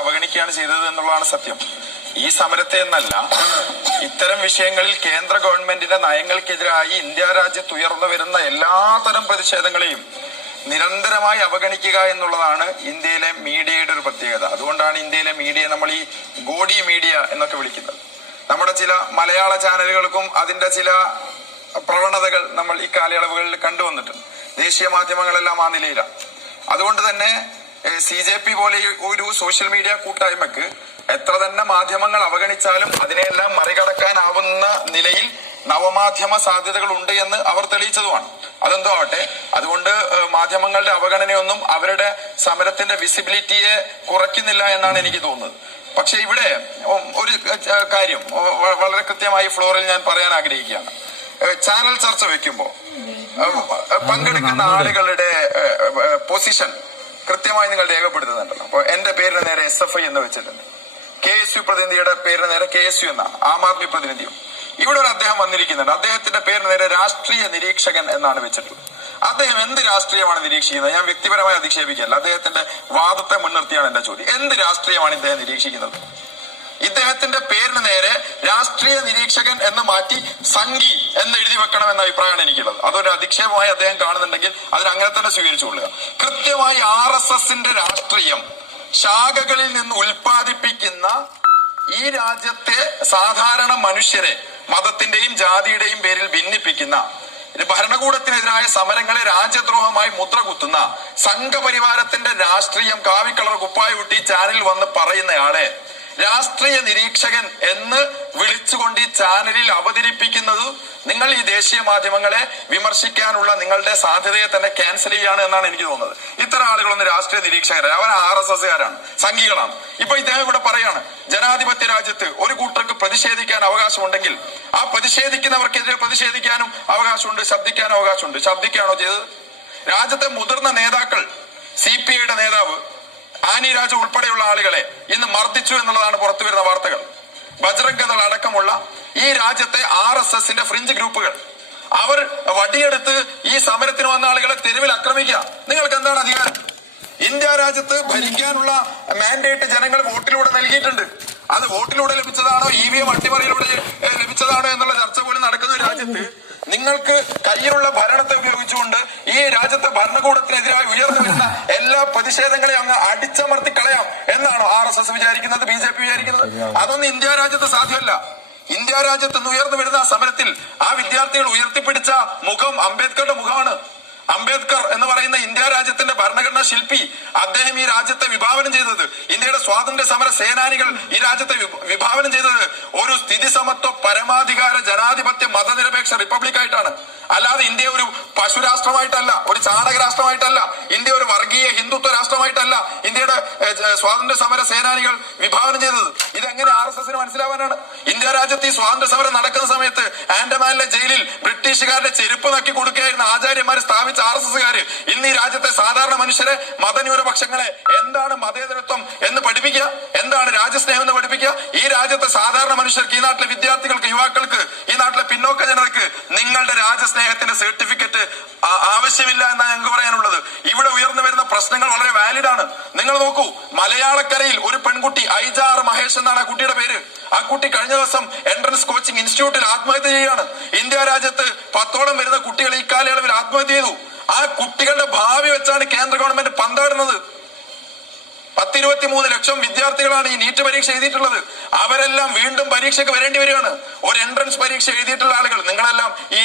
അവഗണിക്കുകയാണ് ചെയ്തത് എന്നുള്ളതാണ് സത്യം. ഈ സമരത്തെ എന്നല്ല, ഇത്തരം വിഷയങ്ങളിൽ കേന്ദ്ര ഗവൺമെന്റിന്റെ നയങ്ങൾക്കെതിരായി ഇന്ത്യ രാജ്യത്ത് ഉയർന്നു വരുന്ന എല്ലാതരം പ്രതിഷേധങ്ങളെയും നിരന്തരമായി അവഗണിക്കുക എന്നുള്ളതാണ് ഇന്ത്യയിലെ മീഡിയയുടെ ഒരു പ്രത്യേകത. അതുകൊണ്ടാണ് ഇന്ത്യയിലെ മീഡിയ നമ്മൾ ഈ ഗോഡി മീഡിയ എന്നൊക്കെ വിളിക്കുന്നത്. നമ്മുടെ ചില മലയാള ചാനലുകൾക്കും അതിന്റെ ചില പ്രവണതകൾ നമ്മൾ ഈ കാലയളവുകളിൽ കണ്ടുവന്നിട്ടുണ്ട്. ദേശീയ മാധ്യമങ്ങളെല്ലാം ആ നിലയിലാണ്. അതുകൊണ്ട് തന്നെ CJP പോലെ ഒരു സോഷ്യൽ മീഡിയ കൂട്ടായ്മക്ക് എത്ര തന്നെ മാധ്യമങ്ങൾ അവഗണിച്ചാലും അതിനെല്ലാം മറികടക്കാനാവുന്ന നിലയിൽ നവമാധ്യമ സാധ്യതകൾ ഉണ്ട് എന്ന് അവർ തെളിയിച്ചതുമാണ്. അതെന്തോ ആവട്ടെ, അതുകൊണ്ട് മാധ്യമങ്ങളുടെ അവഗണനയൊന്നും അവരുടെ സമരത്തിന്റെ വിസിബിലിറ്റിയെ കുറയ്ക്കുന്നില്ല എന്നാണ് എനിക്ക് തോന്നുന്നത്. പക്ഷെ ഇവിടെ ഒരു കാര്യം വളരെ കൃത്യമായി ഫ്ലോറിൽ ഞാൻ പറയാൻ ആഗ്രഹിക്കുകയാണ്. ചാനൽ ചർച്ച വെക്കുമ്പോൾ പങ്കെടുക്കുന്ന ആളുകളുടെ പൊസിഷൻ കൃത്യമായി നിങ്ങൾ രേഖപ്പെടുത്തുന്നുണ്ടല്ലോ. അപ്പൊ എന്റെ പേരിന് നേരെ SFI എന്ന് വെച്ചിട്ടുണ്ട്, KSU പ്രതിനിധിയുടെ പേരിന് നേരെ KSU എന്നാണ്, ആം ആദ്മി പ്രതിനിധിയും. ഇവിടെ ഒരു അദ്ദേഹം വന്നിരിക്കുന്നുണ്ട്, അദ്ദേഹത്തിന്റെ പേരിന് നേരെ രാഷ്ട്രീയ നിരീക്ഷകൻ എന്നാണ് വെച്ചിട്ടുള്ളത്. അദ്ദേഹം എന്ത് രാഷ്ട്രീയമാണ് നിരീക്ഷിക്കുന്നത്? ഞാൻ വ്യക്തിപരമായി അധിക്ഷേപിക്കുകയല്ല, അദ്ദേഹത്തിന്റെ വാദത്തെ മുൻനിർത്തിയാണ് എന്റെ ചോദ്യം. എന്ത് രാഷ്ട്രീയമാണ് ഇദ്ദേഹം നിരീക്ഷിക്കുന്നത്? ഇദ്ദേഹത്തിന്റെ പേരിന് നേരെ രാഷ്ട്രീയ നിരീക്ഷകൻ എന്ന് മാറ്റി സംഘി എന്ന് എഴുതി വെക്കണം എന്ന അഭിപ്രായമാണ് എനിക്കുള്ളത്. അതൊരു അധിക്ഷേപമായി അദ്ദേഹം കാണുന്നുണ്ടെങ്കിൽ അതിന് അങ്ങനെ തന്നെ സ്വീകരിച്ചുകൊള്ളുക. കൃത്യമായി RSSന്റെ രാഷ്ട്രീയം ശാഖകളിൽ നിന്ന് ഉൽപ്പാദിപ്പിക്കുന്ന ഈ രാജ്യത്തെ സാധാരണ മനുഷ്യരെ മതത്തിന്റെയും ജാതിയുടെയും പേരിൽ ഭിന്നിപ്പിക്കുന്ന, ഭരണകൂടത്തിനെതിരായ സമരങ്ങളെ രാജ്യദ്രോഹമായി മുദ്രകുത്തുന്ന സംഘപരിവാരത്തിന്റെ രാഷ്ട്രീയം കാവിക്കളർ കുപ്പായി വിട്ടി ചാനലിൽ വന്ന് പറയുന്നയാളെ രാഷ്ട്രീയ നിരീക്ഷകൻ എന്ന് വിളിച്ചുകൊണ്ട് ഈ ചാനലിൽ അവതരിപ്പിക്കുന്നത് നിങ്ങൾ ഈ ദേശീയ മാധ്യമങ്ങളെ വിമർശിക്കാനുള്ള നിങ്ങളുടെ സാധ്യതയെ തന്നെ ക്യാൻസൽ ചെയ്യാണ് എന്നാണ് എനിക്ക് തോന്നുന്നത്. ഇത്തരം ആളുകളൊന്നും രാഷ്ട്രീയ നിരീക്ഷകരാണ്, അവർ RSSകാരാണ്, സംഘികളാണ്. ഇപ്പൊ ഇദ്ദേഹം ഇവിടെ പറയാണ്, ജനാധിപത്യ രാജ്യത്ത് ഒരു കൂട്ടർക്ക് പ്രതിഷേധിക്കാൻ അവകാശമുണ്ടെങ്കിൽ ആ പ്രതിഷേധിക്കുന്നവർക്കെതിരെ പ്രതിഷേധിക്കാനും അവകാശമുണ്ട്, ശബ്ദിക്കാനും അവകാശമുണ്ട്. ശബ്ദിക്കുകയാണോ ചെയ്തത്? രാജ്യത്തെ മുതിർന്ന നേതാക്കൾ, CPIയുടെ നേതാവ് ആനി രാജ ഉൾപ്പെടെയുള്ള ആളുകളെ ഇന്ന് മർദ്ദിച്ചു എന്നുള്ളതാണ് പുറത്തു വരുന്ന വാർത്തകൾ. ബജ്രംഗ് ദൾ അടക്കമുള്ള ഈ രാജ്യത്തെ RSSന്റെ ഫ്രിഞ്ച് ഗ്രൂപ്പുകൾ അവർ വടിയെടുത്ത് ഈ സമരത്തിന് വന്ന ആളുകളെ തെരുവിൽ ആക്രമിക്കുക. നിങ്ങൾക്ക് എന്താണ് അധികാരം? ഇന്ത്യ രാജ്യത്ത് ഭരിക്കാനുള്ള മാൻഡേറ്റ് ജനങ്ങൾ വോട്ടിലൂടെ നൽകിയിട്ടുണ്ട്. അത് വോട്ടിലൂടെ ലഭിച്ചതാണോ EVM അട്ടിമറിയിലൂടെ ലഭിച്ചതാണോ എന്നുള്ള ചർച്ച പോലും നടക്കുന്ന രാജ്യത്ത് നിങ്ങൾക്ക് കയ്യിലുള്ള ഭരണത്തെ ഉപയോഗിച്ചുകൊണ്ട് ഈ രാജ്യത്തെ ഭരണകൂടത്തിനെതിരായി ഉയർന്നു വരുന്ന എല്ലാ പ്രതിഷേധങ്ങളെയും അങ്ങ് അടിച്ചമർത്തി കളയാം എന്നാണോ RSS വിചാരിക്കുന്നത്, BJP വിചാരിക്കുന്നത്? അതൊന്നും ഇന്ത്യ രാജ്യത്ത് സാധ്യമല്ല. ഇന്ത്യ രാജ്യത്ത് നിന്ന് ഉയർന്നു വരുന്ന സമരത്തിൽ ആ വിദ്യാർത്ഥികൾ ഉയർത്തിപ്പിടിച്ച മുഖം അംബേദ്കറുടെ മുഖമാണ്. അംബേദ്കർ എന്ന് പറയുന്ന ഇന്ത്യ രാജ്യത്തിന്റെ ഭരണഘടനാ ശില്പി, അദ്ദേഹം ഈ രാജ്യത്തെ വിഭാവനം ചെയ്തത്, ഇന്ത്യയുടെ സ്വാതന്ത്ര്യ സമര സേനാനികൾ ഈ രാജ്യത്തെ വിഭാവനം ചെയ്തത് ഒരു സ്ഥിതി സമത്വ പരമാധികാര ജനാധിപത്യ മതനിരപേക്ഷ റിപ്പബ്ലിക് ആയിട്ടാണ്. അല്ലാതെ ഇന്ത്യ ഒരു പശു രാഷ്ട്രമായിട്ടല്ല, ഒരു ചാണക രാഷ്ട്രമായിട്ടല്ല, ഇന്ത്യ ഒരു വർഗീയ ഹിന്ദുത്വ രാഷ്ട്രമായിട്ടല്ല ഇന്ത്യയുടെ സ്വാതന്ത്ര്യ സമര സേനാനികൾ വിഭാവനം ചെയ്തത്. ഇതെങ്ങനെ RSSന് മനസ്സിലാവാനാണ്? ഇന്ത്യ രാജ്യത്ത് ഈ സ്വാതന്ത്ര്യ സമരം നടക്കുന്ന സമയത്ത് ആൻഡമാനിലെ ജയിലിൽ ബ്രിട്ടീഷുകാരുടെ ചെരുപ്പ് നക്കി കൊടുക്കുകയായിരുന്ന ആചാര്യന്മാരെ സ്ഥാപിച്ച RSSകാര് ഇന്ന് ഈ രാജ്യത്തെ സാധാരണ മനുഷ്യരെ, മതന്യൂനപക്ഷങ്ങളെ എന്താണ് മതേതരത്വം എന്ന് പഠിപ്പിക്കുക, എന്താണ് രാജ്യസ്നേഹം എന്ന് പഠിപ്പിക്കുക. ഈ രാജ്യത്തെ സാധാരണ മനുഷ്യർക്ക്, ഈ നാട്ടിലെ വിദ്യാർത്ഥികൾക്ക്, യുവാക്കൾക്ക്, ഈ നാട്ടിലെ പിന്നോക്ക ജനതയ്ക്ക് നിങ്ങളുടെ രാജ്യസ്നേഹത്തിന്റെ സർട്ടിഫിക്കറ്റ് ആവശ്യമില്ല എന്നാണ് ഞങ്ങൾക്ക് പറയാനുള്ളത്. ഇവിടെ ഉയർന്നു വരുന്ന പ്രശ്നങ്ങൾ വളരെ വാലിഡ് ആണ്. നിങ്ങൾ നോക്കൂ, മലയാളക്കരയിൽ ഒരു പെൺകുട്ടി, ഐജാർ മഹേഷ് എന്നാണ് ആ കുട്ടിയുടെ പേര്. ആ കുട്ടി കഴിഞ്ഞ ദിവസം എൻട്രൻസ് കോച്ചിങ് ഇൻസ്റ്റിറ്റ്യൂട്ടിൽ ആത്മഹത്യ ചെയ്യുകയാണ്. ഇന്ത്യ രാജ്യത്ത് 10ഓളം വരുന്ന കുട്ടികൾ ഈ കാലയളവിൽ ആത്മഹത്യ ചെയ്തു. ആ കുട്ടികളുടെ ഭാവി വെച്ചാണ് കേന്ദ്ര ഗവൺമെന്റ് പന്താടുന്നത്. 10-23 ലക്ഷം വിദ്യാർത്ഥികളാണ് ഈ നീറ്റ് പരീക്ഷ എഴുതിയിട്ടുള്ളത്. അവരെല്ലാം വീണ്ടും പരീക്ഷയ്ക്ക് വരേണ്ടി വരികയാണ്. ഒരു എൻട്രൻസ് പരീക്ഷ എഴുതിയിട്ടുള്ള ആളുകൾ, നിങ്ങളെല്ലാം ഈ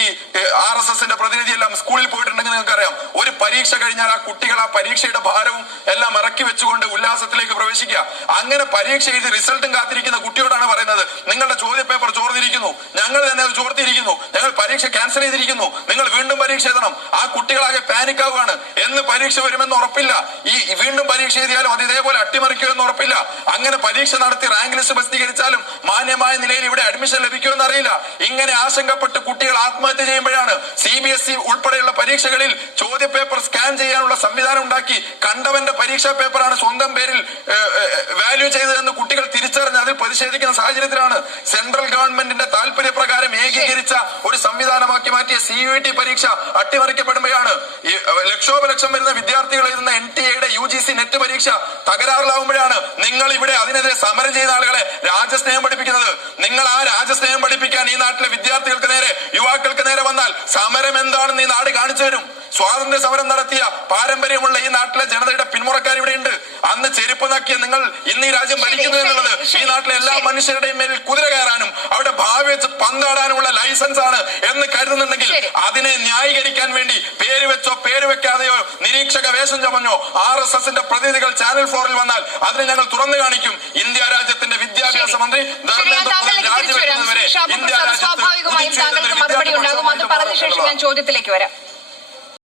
RSSന്റെ പ്രതിനിധിയെല്ലാം സ്കൂളിൽ പോയിട്ടുണ്ടെങ്കിൽ നിങ്ങൾക്കറിയാം, ഒരു പരീക്ഷ കഴിഞ്ഞാൽ ആ കുട്ടികൾ ആ പരീക്ഷയുടെ ഭാരവും എല്ലാം ഇറക്കി വെച്ചുകൊണ്ട് ഉല്ലാസത്തിലേക്ക് പ്രവേശിക്കുക. അങ്ങനെ പരീക്ഷ എഴുതി റിസൾട്ടും കാത്തിരിക്കുന്ന കുട്ടിയോടാണ് പറയുന്നത്, നിങ്ങളുടെ ചോദ്യപേപ്പർ ചോർന്നിരിക്കുന്നു, ഞങ്ങൾ തന്നെ അത് ചോർത്തിയിരിക്കുന്നു, ഞങ്ങൾ പരീക്ഷ ക്യാൻസൽ ചെയ്തിരിക്കുന്നു, നിങ്ങൾ വീണ്ടും പരീക്ഷ എഴുതണം. ആ കുട്ടികളാകെ പാനിക് ആവുകയാണ്. എന്ന് പരീക്ഷ വരുമെന്ന് ഉറപ്പില്ല. ഈ വീണ്ടും പരീക്ഷ എഴുതിയാലും അത് ഇതേപോലെ അട്ടിമറിക്കുമെന്ന് ഉറപ്പില്ല. അങ്ങനെ പരീക്ഷ നടത്തി റാങ്ക് ലിസ്റ്റ് പ്രസിദ്ധീകരിച്ചാലും മാന്യമായ നിലയിൽ ഇവിടെ അഡ്മിഷൻ ലഭിക്കുമെന്ന് അറിയില്ല. ഇങ്ങനെ ആശങ്കപ്പെട്ട് കുട്ടികൾ ആത്മഹത്യ ചെയ്യുമ്പോഴാണ് CBSE ഉൾപ്പെടെയുള്ള പരീക്ഷകളിൽ ചോദ്യപേപ്പർ സ്കാൻ ചെയ്യാനുള്ള സംവിധാനം ഉണ്ടാക്കി കണ്ടവന്റെ പരീക്ഷാ പേപ്പറാണ് സ്വന്തം പേരിൽ വാല്യൂ ചെയ്തതെന്ന് കുട്ടികൾ തിരിച്ചറിയുന്നത്. തിരിച്ചറിഞ്ഞ് അതിൽ പ്രതിഷേധിക്കുന്ന സാഹചര്യത്തിലാണ് സെൻട്രൽ ഗവൺമെന്റിന്റെ താല്പര്യപ്രകാരം ഏകീകരിച്ച ഒരു സംവിധാനമാക്കി മാറ്റിയ CUET പരീക്ഷ അട്ടിമറിക്കപ്പെടുമ്പോഴാണ് ലക്ഷോപലക്ഷം വരുന്ന വിദ്യാർത്ഥികൾ എഴുതുന്ന NTA-യുടെ UGC നെറ്റ് പരീക്ഷ തകരാറിലാവുമ്പോഴാണ് നിങ്ങൾ ഇവിടെ അതിനെതിരെ സമരം ചെയ്ത ആളുകളെ രാജ്യസ്നേഹം പഠിപ്പിക്കുന്നത്. നിങ്ങൾ ആ രാജ്യസ്നേഹം പഠിപ്പിക്കാൻ ഈ നാട്ടിലെ വിദ്യാർത്ഥികൾക്ക് നേരെ, യുവാക്കൾക്ക് നേരെ വന്നാൽ സമരം എന്താണെന്ന് ഈ നാട് കാണിച്ചു തരും. സ്വാതന്ത്ര്യ സമരം നടത്തിയ പാരമ്പര്യമുള്ള ഈ നാട്ടിലെ ജനതയുടെ പിന്മുറക്കാർ ഇവിടെ ഉണ്ട്. അന്ന് ചെരുപ്പ് നക്കിയ നിങ്ങൾ ഇന്ന് ഈ രാജ്യം ഭരിക്കുന്നു എന്നുള്ളത് ഈ നാട്ടിലെ എല്ലാ മനുഷ്യരുടെയും മേലിൽ കുതിര കയറാനും അവിടെ ഭാവി വെച്ച് പന്താടാനുമുള്ള ലൈസൻസ് ആണ് എന്ന് കരുതുന്നുണ്ടെങ്കിൽ അതിനെ ന്യായീകരിക്കാൻ വേണ്ടി പേര് വെച്ചോ പേര് വെക്കാതെയോ നിരീക്ഷക വേഷം ചമഞ്ഞോ RSSന്റെ പ്രതിനിധികൾ ചാനൽ 4-ൽ വന്നാൽ അതിനെ ഞങ്ങൾ തുറന്നു കാണിക്കും. ഇന്ത്യ രാജ്യത്തിന്റെ വിദ്യാഭ്യാസ മന്ത്രി സ്വാഭാവികമായും താങ്കൾക്ക് മറുപടി ഉണ്ടാകും. അത് പറഞ്ഞ ശേഷം ഞാൻ ചോദ്യത്തിലേക്ക് വരാം.